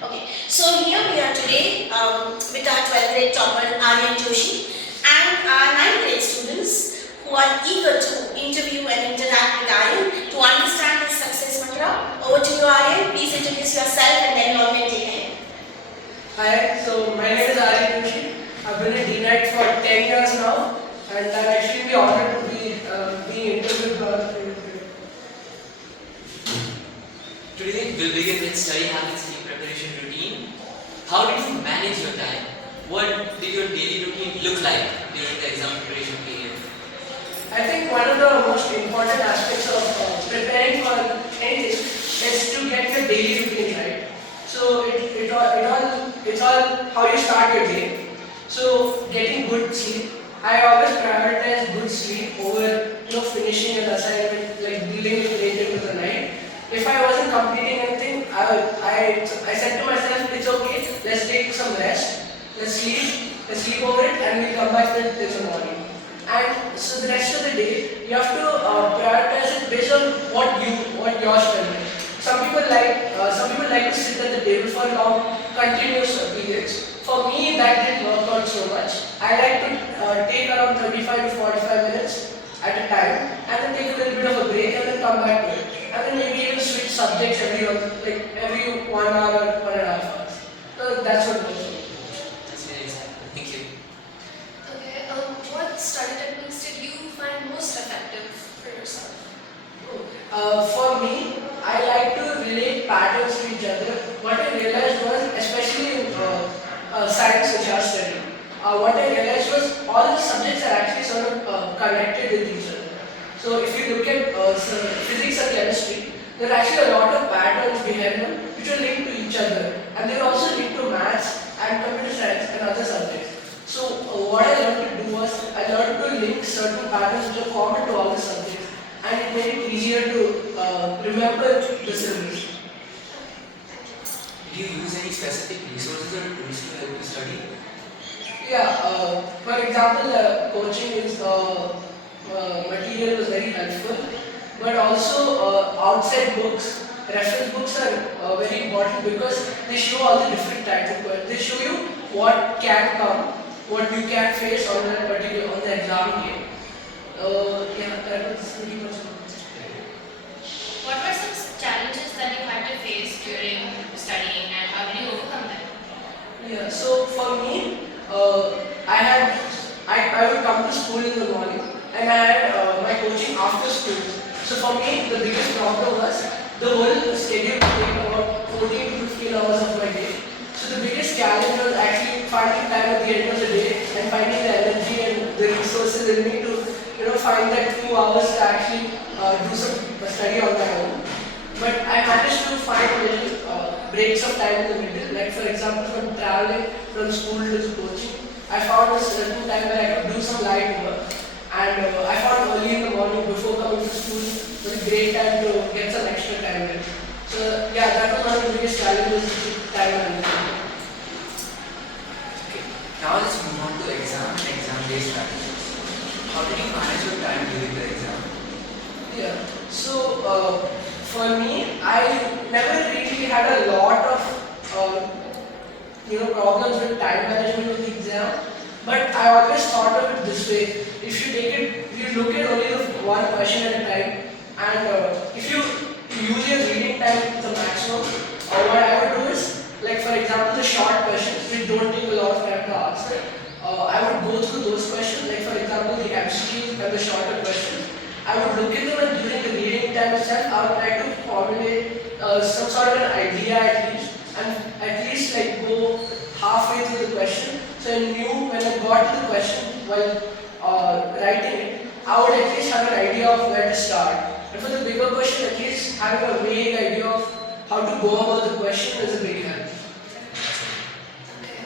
Okay, so here we are today with our 12th grade topper Aryan Joshi and our 9th grade students who are eager to interview and interact with Aryan to understand his success mantra. Over to you, Aryan. Please introduce yourself and then you all can take ahead. Hi, so my name is Aryan Joshi. I've been a Deanite for 10 years now, and I'm actually honored to be being interviewed by Today we'll begin with study habits and preparation routine. How did you manage your time? What did your daily routine look like during the exam preparation period? I think one of the most important aspects of preparing for anything is to get your daily routine right. So it's all how you start your day. So getting good sleep. I always prioritize good sleep over finishing an assignment, like dealing with late into the night. If I wasn't completing anything, I said to myself, it's okay, let's take some rest, let's sleep over it, and we'll come back to it in the morning. And so the rest of the day, you have to prioritize it based on what your strength is. Some people like to sit at the table for long, continuous periods. For me, that didn't work out so much. I like to take around 35 to 45 minutes at a time, and then take a little bit of a break, and then come back to it. And then maybe even switch subjects every 1 hour or 1.5 hours. So that's what works for me. That's very exciting. Thank you. Okay, what study techniques did you find most effective for yourself? For me, I like to relate patterns to each other. What I realized was, especially in science which I was studying, what I realized was all the subjects are actually sort of connected with each other. So if you look at physics and chemistry, there are actually a lot of patterns behind them which are linked to each other, and they are also linked to maths and computer science and other subjects. So what I learned to do was I learned to link certain patterns which are common to all the subjects, and it made it easier to remember the syllabus. Did you use any specific resources or tools to help you study? Yeah, for example, the coaching is material was very helpful, but also outside books, reference books are very important because they show all the different types of questions. They show you what can come, what you can face on the exam day. Yeah, that was pretty much. What were some challenges that you had to face during studying and how did you overcome them? Yeah, so for me, I would come to school in the morning and I had my coaching after school. So for me, the biggest problem was the whole schedule would take about 14 to 15 hours of my day. So the biggest challenge was actually finding time at the end of the day and finding the energy and the resources in me to find that 2 hours to actually do some study on my own. But I managed to find little breaks of time in the middle. Like for example, from traveling from school to coaching, I found a certain time where I could do some light work. And I found early in the morning before coming to school was a great time to get some extra time in. So yeah, that was one of the biggest challenges with time management. Okay. Now let's move on to exam-based strategies. How did you manage your time during the exam? Yeah. So for me, I never really had a lot of problems with time management in the exam. But I always thought of it this way: if you look at only the one question at a time, and if you use your reading time to the maximum, what I would do is, like for example, the short questions which don't take a lot of time to answer, I would go through those questions. Like for example, the MCQs and the shorter questions. I would look at them, and during the reading time itself, I would try to formulate some sort of an idea at least, and at least like go halfway through the question. So I knew when I got to the question while writing it, I would at least have an idea of where to start. And for the bigger question, at least having a vague idea of how to go about the question is a big help. Okay,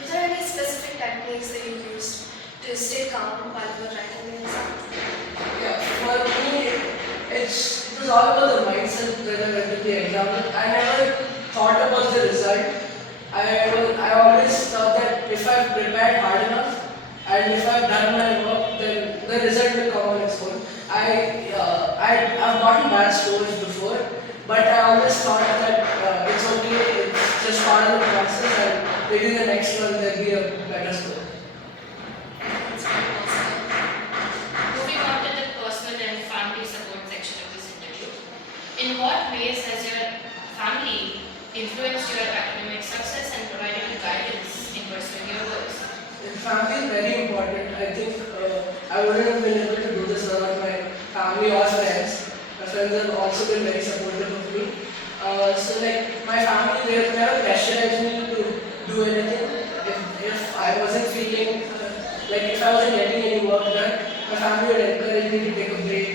were there any specific techniques that you used to stay calm while you were writing the exam? Yeah, for me, it was all about the mindset when I went to the exam. I never thought about the result. I always thought that if I've prepared hard enough and if I've done my work, then the result will come on its own. I've gotten bad scores before, but I always thought that it's okay maybe the next one there'll be a better score. That's very positive. Moving on to the personal and family support section of this interview. In what ways has your family influenced your academic success and provided you guidance in pursuing your goals? Family is very important. I think I wouldn't have been able to do this without my family or friends. My friends have also been very supportive of me. So like my family, they never pressurized me to do anything. If I wasn't feeling like if I wasn't getting any work done, my family would encourage me to take a break,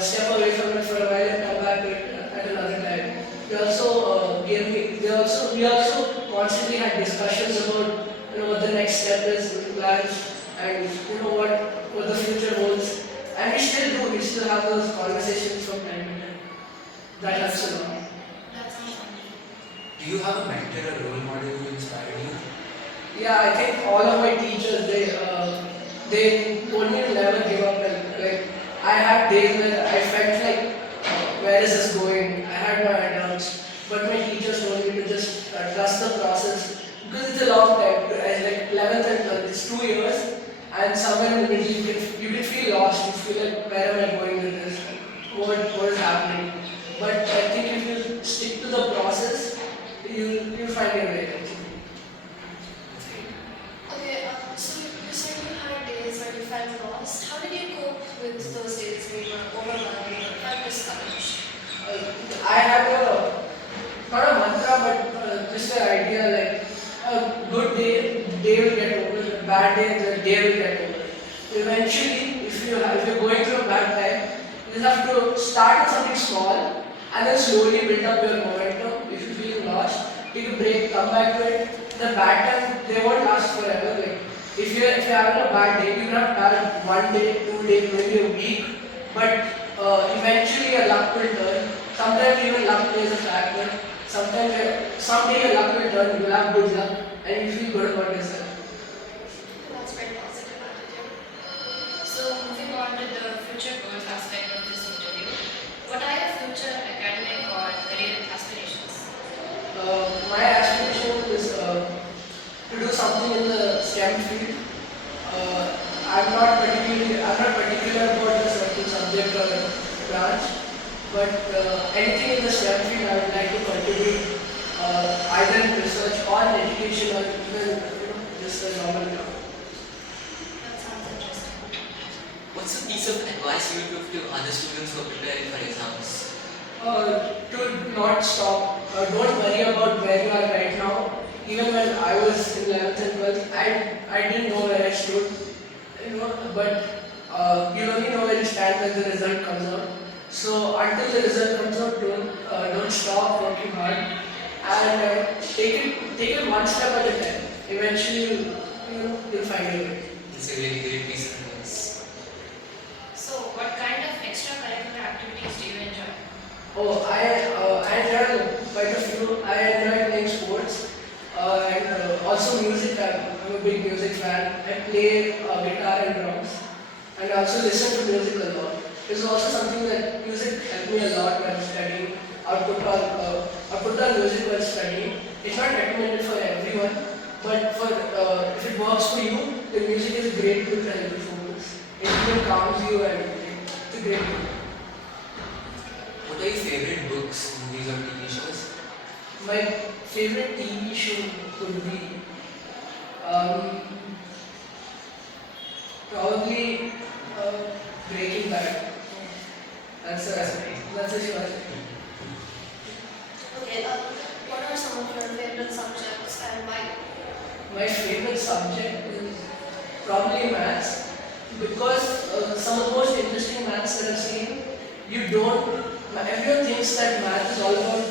step away from it for a while and come back to it at another time. They also we also constantly had discussions about what the next step is, what the plans, and what the future holds. And we still do. We still have those conversations from time to time. That helps a lot. That sounds wonderful. Do you have a mentor or role model who inspired you? Yeah, I think all of my teachers they told me to never give up. And like I had days where I felt like where is this going? I had no doubts, but my teachers told me to just trust the process because it's a long time. Like 11th and 12th, it's 2 years, and somewhere in the middle you can feel lost. You feel like where am I going with this? What is happening? But I think if you stick to the process, you'll find your way. I think. Okay, so you said you had days when you felt lost. How did you cope with those days when you were overwhelmed or felt discouraged? I have not a mantra, but just an idea like a good day will get over, a bad day, the day will get over. Eventually, if you're going through a bad time, you have to start with something small and then slowly build up your momentum. If you feel lost, take a break, come back to it. The bad time, they won't last forever. Like if you're having a bad day, you can have bad 1 day, 2 days, maybe a week, but eventually your luck will turn. Sometimes even luck plays a factor. Someday your luck will turn, you'll have good luck and you feel good about yourself. That's very positive attitude. So moving on to the future goals aspect of this interview, what are your future academic or career aspirations? My aspiration is to do something in the STEM field. I'm not particular about a certain subject or branch, but anything in the STEM field I would like to contribute either in research or in education or even just a normal job. That sounds interesting. What's a piece of advice you would give to other students who are preparing for exams? To not stop. Don't worry about where you are right now. Even when I was in 11th and 12th, I didn't know where I stood. But you only know where you stand when the result comes out. So until the result comes out, don't stop working hard and take it one step at a time. Eventually, you'll find your way. It's a really great piece of advice. So what kind of extracurricular activities do you enjoy? Oh, I enjoy quite a few. I enjoy playing sports and also music. I'm a big music fan. I play guitar and drums, and I also listen to music a lot. It's also something that music helped me a lot when studying. I put on music while studying. It's not recommended for everyone, but if it works for you, the music is a great tool to help you focus. It even calms you and it's a great tool. What are your favorite books, movies, or TV shows? My favorite TV show would be probably Breaking Bad. That's a short. Okay, what are some of your favorite subjects and why? My favorite subject is probably maths because some of the most interesting maths that I've seen, everyone thinks that math is all about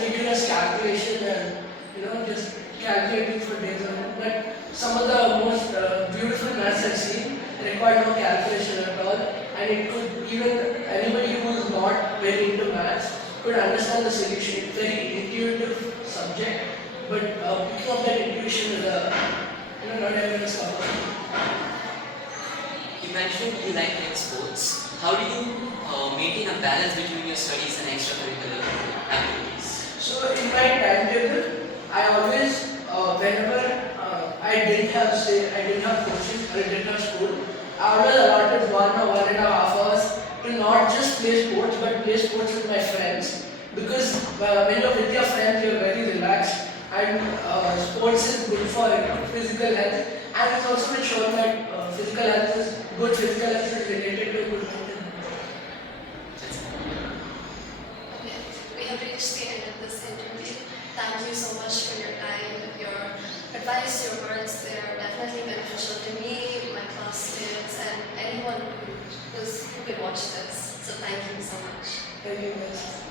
rigorous calculation and just calculating for days on end. But some of the most beautiful maths I've seen require no calculation at all, and it could even anybody who is not very into maths could understand the solution. It's a very intuitive subject, but picking up that intuition is not everyone is covered. You mentioned you like playing sports. How do you maintain a balance between your studies and extracurricular activities? So in my timetable, I always not just play sports, but play sports with my friends. Because when you're with your friends, you're very relaxed, and sports is good for physical health, and it's also been shown that good physical health is related to good mental health. Okay, we have reached the end of this interview. Thank you so much for your time, your advice, your words. They are definitely beneficial to me, my classmates, and anyone who could watch this. So thank you so much. Thank you, guys.